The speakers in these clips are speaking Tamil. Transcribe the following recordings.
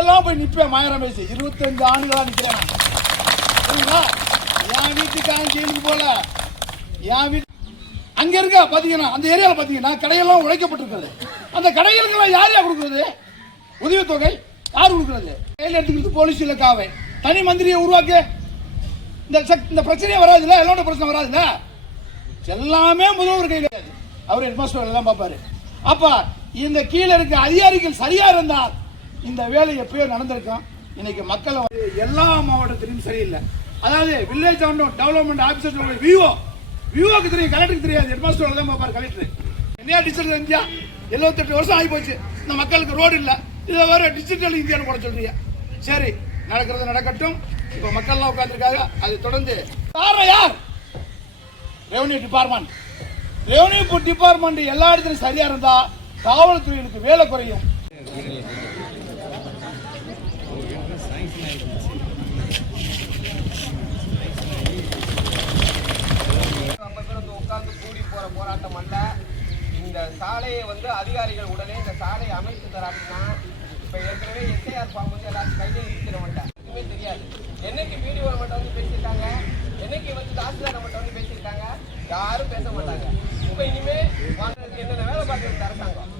எல்லாம் போய் நிற்பேன். ரமேஷ் 25 ஆண்டுகளா நிற்கிறேன். என் வீட்டுக்காரன் ஜெயிலுக்கு போல. என் வீட்டு அங்க இருக்க பாத்தீங்கன்னா அந்த ஏரியாவில் பாத்தீங்கன்னா கடையெல்லாம் உழைக்கப்பட்டிருக்கிறது. அந்த கடைகளுக்கெல்லாம் யாரையா கொடுக்குறது? உதவித்தொகை யார் கொடுக்குறது? கையில் எடுத்துக்கிறது போலீஸ் இலக்காவை. தனி மந்திரியை உருவாக்க இந்த பிரச்சனையே வராதுல்ல, எல்லாரோட பிரச்சனை வராதுல்ல. எல்லாமே முதல்வர் கையில். அவர் ஹெட்மாஸ்டர் எல்லாம் பார்ப்பாரு. அப்ப இந்த கீழே இருக்க அதிகாரிகள் சரியா இருந்தால் இந்த வேலை எப்பயோ நடந்திருக்கும். இன்னைக்கு மக்களை எல்லா மாவட்டத்திலும் சரியில்லை. அதாவது வில்லேஜ் டெவலப்மெண்ட் ஆபீசர் விவோக்கு தெரியும், கலெக்டருக்கு தெரியாது. ஹெட்மாஸ்டர் தான் பார்ப்பாரு கலெக்டர். என்ன டிஜிட்டல் இந்தியா 78 வருஷம் ஆகி போச்சு. இந்த மக்களுக்கு ரோடு இல்லை. இதை வேற டிஜிட்டல் இந்தியான்னு கூட சொல்றீங்க. சரி, நடக்கிறது நடக்கட்டும். இப்ப மக்கள்லாம் உட்கார்ந்துருக்காங்க. அதை தொடர்ந்து காரணம் யார்? Revenue department. ரெவன்யூ டிபார்ட்மெண்ட் எல்லா இடத்துலையும் சரியா இருந்தா காவல்துறைகளுக்கு வேலை குறையும். உட்கார்ந்து கூடி போற போராட்டம் அல்ல. இந்த சாலையை அதிகாரிகள் உடனே இந்த சாலையை அமைத்து தராங்கன்னா, இப்ப ஏற்கனவே எஸ்ஐஆர் ஃபார்ம் எல்லாரும் கையில இருக்கிற மாட்டாங்க. எதுவுமே தெரியாது. என்னைக்கு பிடிஓ மட்டும் வந்து பேசிட்டாங்க, என்னைக்கு தாசில்தார் மட்டும் வந்து பேசிட்டாங்க, யாரும் பேச மாட்டாங்க. இப்ப இனிமே என்னென்ன வேலை பார்க்கறது அரசாங்கம்.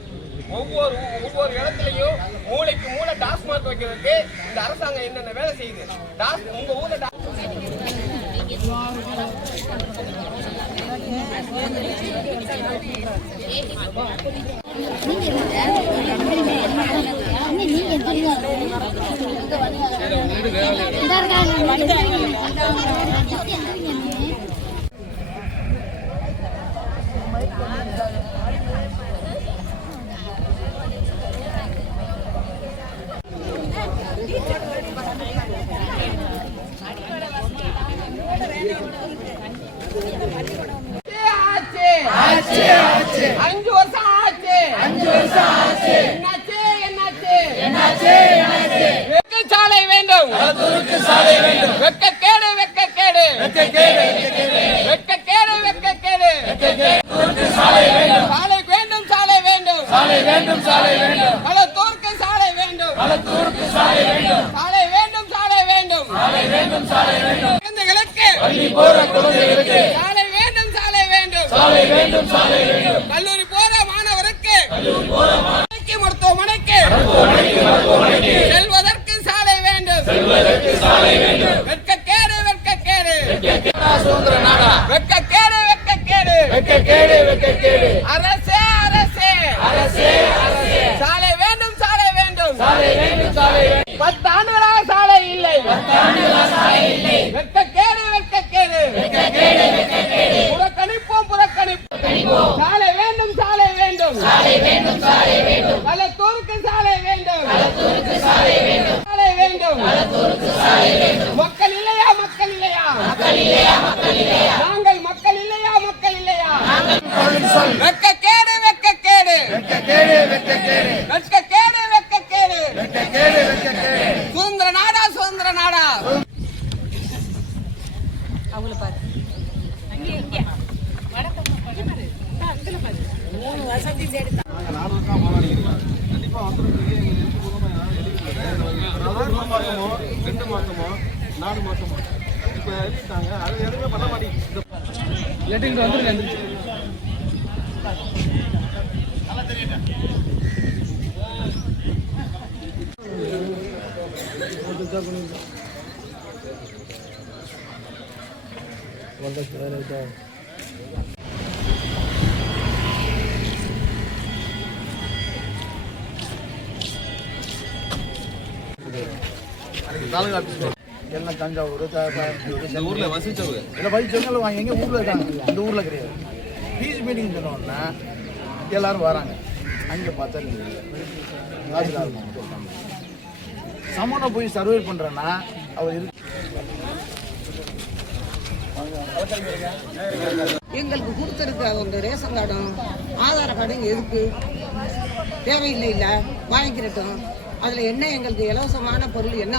ஒவ்வொரு இடத்துலயும் மூளைக்கு மூளை டாஸ்மார்க் வைக்கிறதுக்கு இந்த அரசாங்கம் என்னென்ன வேலை செய்யுது. உங்க ஊர்ல சாலை வேண்டும். வெட்கக்கேடு வெட்கக்கேடு வெட்கக்கேடு வெட்கக்கேடு. சாலை வேண்டும் சாலை வேண்டும் சாலை வேண்டும் சாலை வேண்டும். களத்தூருக்கு சாலை வேண்டும் களத்தூருக்கு சாலை வேண்டும். சாலை வேண்டும் சாலை வேண்டும் சாலை வேண்டும் சாலை வேண்டும். குழந்தைகளுக்கு சாலை வேண்டும் சாலை வேண்டும் சாலை வேண்டும் சாலை வேண்டும். கல்லூரி போற மாணவருக்கு மருத்துவமனைக்கு செல்வதற்கு சாலை வேண்டும் செல்வதற்கு சாலை வேண்டும். வெட்கக்கேடு வெட்கக்கேடு சுதந்திர நாடா. வெட்கக்கேடு வெட்கக்கேடு வெட்கக்கேடு வெட்கக்கேடு. அரசே அரசே அரசே அரசே. சாலை வேண்டும் சாலை வேண்டும் சாலை வேண்டும் சாலை வேண்டும். 10 ஆண்டுகளாக சாலை இல்லை 10 ஆண்டுகளாக சாலை இல்லை. வெட்கக்கேடு வெட்கக்கேடு வெட்கக்கேடு வெட்கக்கேடு. புறக்கணிப்போம் புறக்கணிப்போம். சாலை வேண்டும் சாலை வேண்டும் சாலை வேண்டும் சாலை வேண்டும். களத்தூருக்கு சாலை வேண்டும் களத்தூருக்கு சாலை வேண்டும் சாலை வேண்டும் களத்தூருக்கு சாலை வேண்டும். மக்கள் இல்லையா மக்கள் இல்லையா மக்கள் இல்லையா மக்கள் இல்லையா. நாங்கள் மக்கள் இல்லையா மக்கள் இல்லையா. வெட்கக்கேடு வெட்கக்கேடு வெட்கக்கேடு வெட்கக்கேடு வெட்கக்கேடு வெட்கக்கேடு வெட்கக்கேடு வெட்கக்கேடு. சுதந்திர நாடா சுதந்திர நாடா. அவங்கள பாரு அங்கே இங்க வடக்கு அங்கல பாரு. 3 வசதி சேர்த்து கண்டிப்பா வந்துருக்கு. 2 மாசமோ 4 மாசமோ இப்ப எழுதிட்டாங்க. அது எதுவுமே பண்ண மாட்டேங்குது. லெட்டிங் வந்துருக்கு. எல்லாம் தஞ்சாவூர் ஊர்ல வசிச்சவங்க இல்லை வசிச்சவங்க வாங்க எங்க ஊர்ல இருக்காங்க. இந்த ஊர்ல கிடையாது. பீஸ் மீட்டிங் சொன்னோன்னா எல்லாரும் வராங்க. அங்கே பார்த்தா சமூகம் போய் சர்வே பண்றேன்னா அவர் எங்களுக்கு கொடுத்துருக்கு அவங்க ரேஷன் கார்டும் ஆதார் கார்டும் எதுக்கு தேவையில்லை இல்லை வாங்கிக்கிறட்டும். அதுல என்ன எங்களுக்கு இலவசமான பொருள் என்ன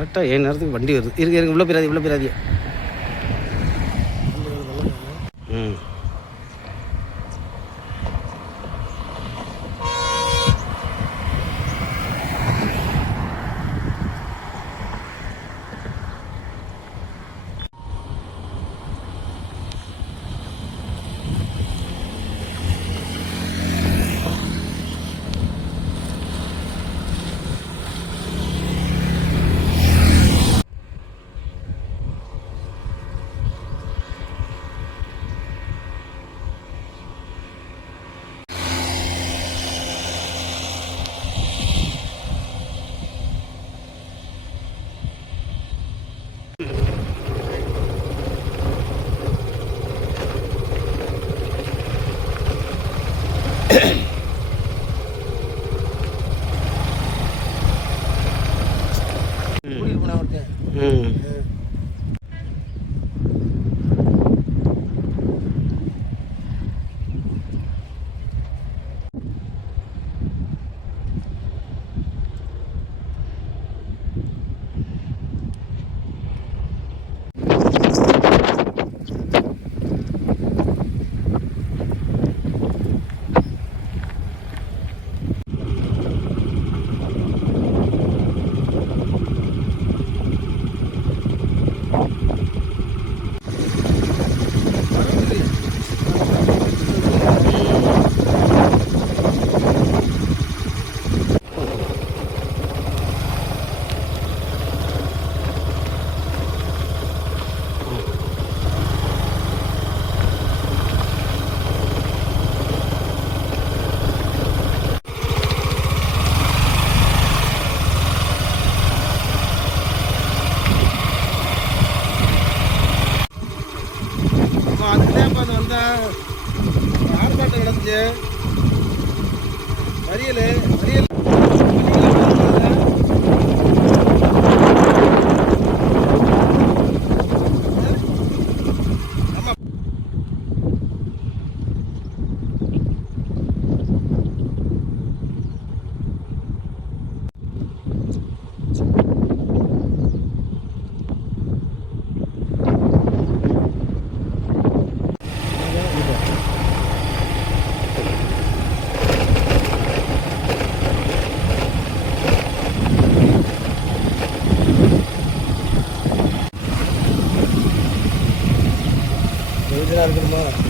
கரெக்டாக 7 நேரத்துக்கு வண்டி வருது. இருக்கு உள்ள போயிடாதீங்க. ம் ம் அதுக்குதான் இப்போ வந்தேன். ஆர்ப்பாட்டம் நடந்துச்சு. மறியல் இருக்கணுமா?